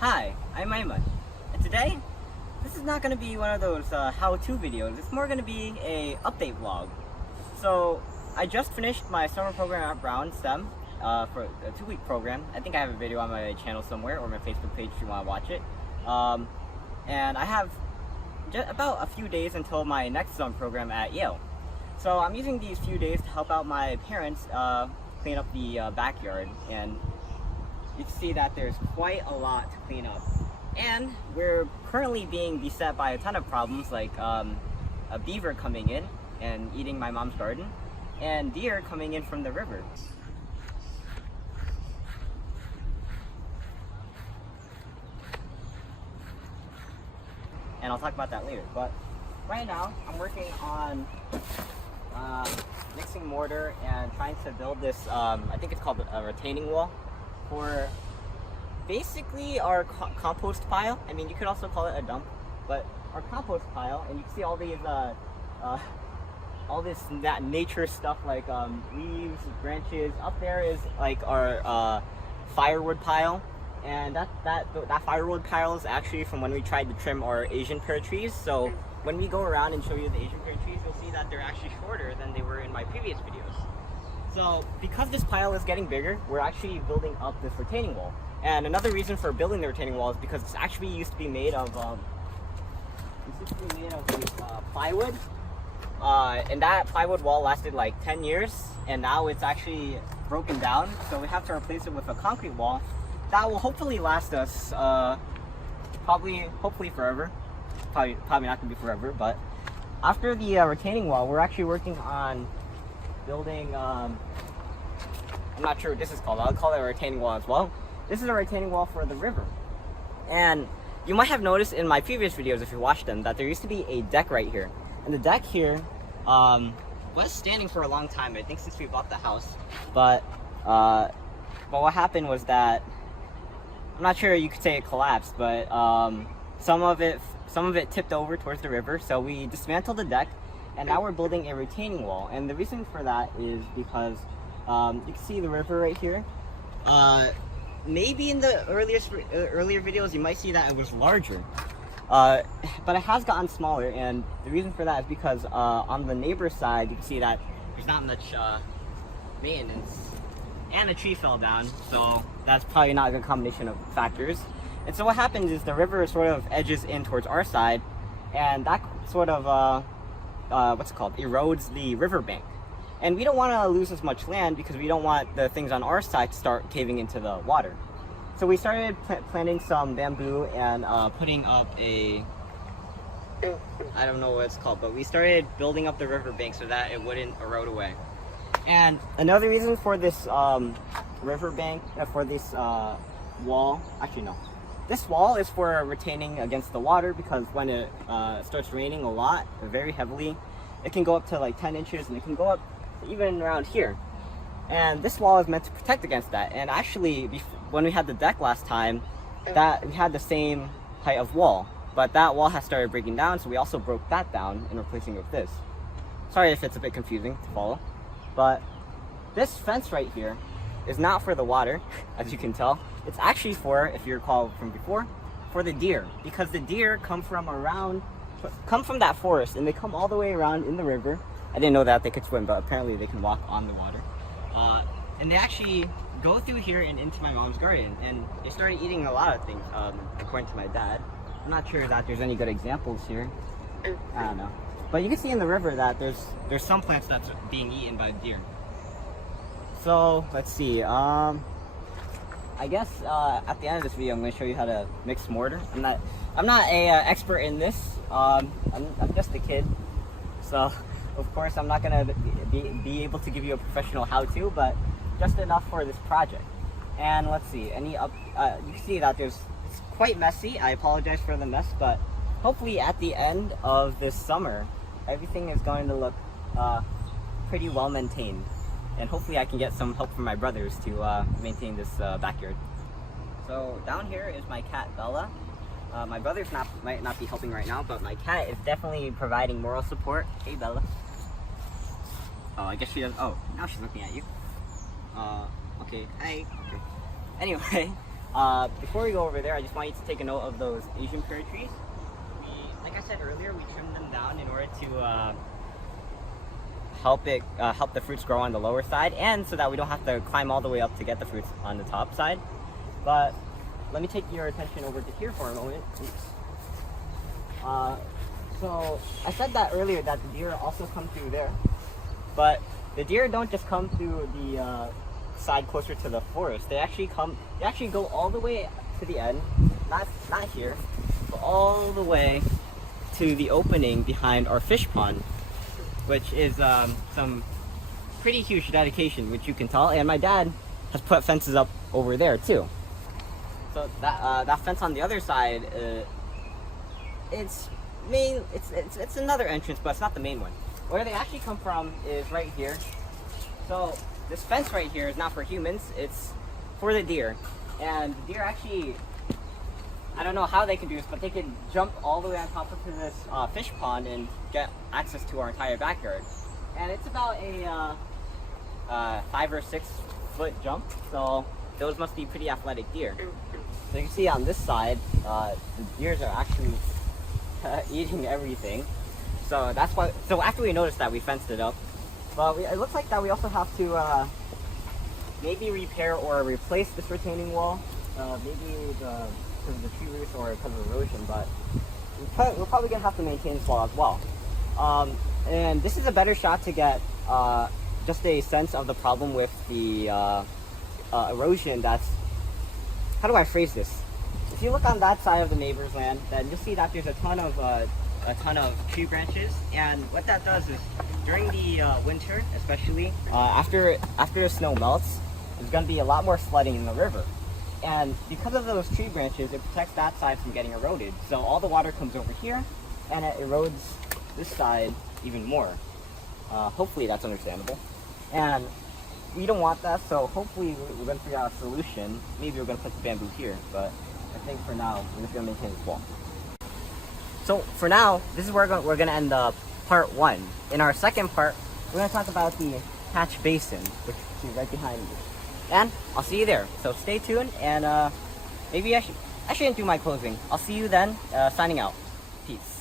Hi, I'm Aiman, and today, this is not going to be one of those how-to videos, it's more going to be a update vlog. So, I just finished my summer program at Brown STEM for a 2-week program. I think I have a video on my channel somewhere, or my Facebook page if you want to watch it. And I have just about a few days until my next summer program at Yale. So I'm using these few days to help out my parents clean up the backyard, and you can see that there's quite a lot to clean up. And we're currently being beset by a ton of problems, like a beaver coming in and eating my mom's garden, and deer coming in from the river. And I'll talk about that later, but right now I'm working on mixing mortar and trying to build this, I think it's called a retaining wall, for basically our compost pile. I mean, you could also call it a dump, but our compost pile. And you can see all these all this nature stuff, like leaves, branches. Up there is like our firewood pile, and that firewood pile is actually from when we tried to trim our Asian pear trees. So when we go around and show you the Asian pear trees, you'll see that they're actually shorter than they were in my previous videos. So because this pile is getting bigger, we're actually building up this retaining wall. And another reason for building the retaining wall is because it's actually used to be made of plywood. And that plywood wall lasted like 10 years, and now it's actually broken down. So we have to replace it with a concrete wall that will hopefully last us hopefully forever. Probably not gonna be forever, but after the retaining wall, we're actually working on building, I'm not sure what this is called. I'll call it a retaining wall as well. This is a retaining wall for the river. And you might have noticed in my previous videos, if you watched them, that there used to be a deck right here. And the deck here was standing for a long time, I think since we bought the house. But what happened was that, I'm not sure you could say it collapsed, but some of it tipped over towards the river. So we dismantled the deck, and now we're building a retaining wall. And the reason for that is because you can see the river right here. Maybe in the earlier videos you might see that it was larger, but it has gotten smaller, and the reason for that is because on the neighbor's side you can see that there's not much maintenance, and a tree fell down, so that's probably not a good combination of factors. And so what happens is the river sort of edges in towards our side, and that sort of erodes the riverbank. And we don't want to lose as much land because we don't want the things on our side to start caving into the water. So we started planting some bamboo and putting up a, I don't know what it's called, but we started building up the riverbank so that it wouldn't erode away. And another reason for this riverbank, for this wall, actually no. This wall is for retaining against the water, because when it starts raining a lot, very heavily, it can go up to like 10 inches, and it can go up even around here. And this wall is meant to protect against that. And actually, when we had the deck last time, that we had the same height of wall, but that wall has started breaking down, so we also broke that down and replacing it with this. Sorry if it's a bit confusing to follow, but this fence right here is not for the water, as you can tell. It's actually for, if you recall from before, for the deer, because the deer come from that forest, and they come all the way around in the river. I didn't know that they could swim, but apparently they can walk on the water. And they actually go through here and into my mom's garden, and they started eating a lot of things, according to my dad. I'm not sure that there's any good examples here. I don't know. But you can see in the river that there's some plants that's being eaten by deer. So let's see. I guess at the end of this video, I'm going to show you how to mix mortar. I'm not a expert in this. I'm just a kid, so of course I'm not going to be able to give you a professional how-to, but just enough for this project. And let's see. You can see that it's quite messy. I apologize for the mess, but hopefully at the end of this summer, everything is going to look pretty well maintained. And hopefully I can get some help from my brothers to maintain this backyard. So down here is my cat Bella. My brothers might not be helping right now, but my cat is definitely providing moral support. Hey Bella. Oh, I guess she does. Oh, now she's looking at you. Okay. Hi. Okay. Anyway, Before we go over there, I just want you to take a note of those Asian pear trees. Like I said earlier, we trimmed them down in order to help the fruits grow on the lower side, and so that we don't have to climb all the way up to get the fruits on the top side. But let me take your attention over to here for a moment. So I said that earlier that the deer also come through there, but the deer don't just come through the side closer to the forest. They actually go all the way to the end, not here, but all the way to the opening behind our fish pond, which is some pretty huge dedication, which you can tell. And my dad has put fences up over there too. So that fence on the other side, it's another entrance, but it's not the main one. Where they actually come from is right here. So this fence right here is not for humans, it's for the deer. And the deer actually, I don't know how they can do this, but they can jump all the way on top of this fish pond and get access to our entire backyard. And it's about a 5 or 6 foot jump, so those must be pretty athletic deer. So you can see on this side, the deers are actually eating everything. So that's why. So after we noticed that, we fenced it up. But it looks like that we also have to maybe repair or replace this retaining wall. Maybe because of the tree roots or because of erosion. But we're probably gonna have to maintain this wall as well. And this is a better shot to get just a sense of the problem with the erosion. How do I phrase this? If you look on that side of the neighbor's land, then you'll see that there's a ton of tree branches, and what that does is during the winter, especially after the snow melts, there's going to be a lot more flooding in the river, and because of those tree branches, it protects that side from getting eroded. So all the water comes over here, and it erodes this side even more. Hopefully that's understandable, and we don't want that, so hopefully we're going to figure out a solution. Maybe we're going to put the bamboo here, but I think for now we're just going to maintain this wall. So for now, this is where we're going to end part 1. In our second part, we're going to talk about the catch basin, which is right behind me. And I'll see you there. So stay tuned, and maybe I shouldn't do my closing. I'll see you then. Signing out. Peace.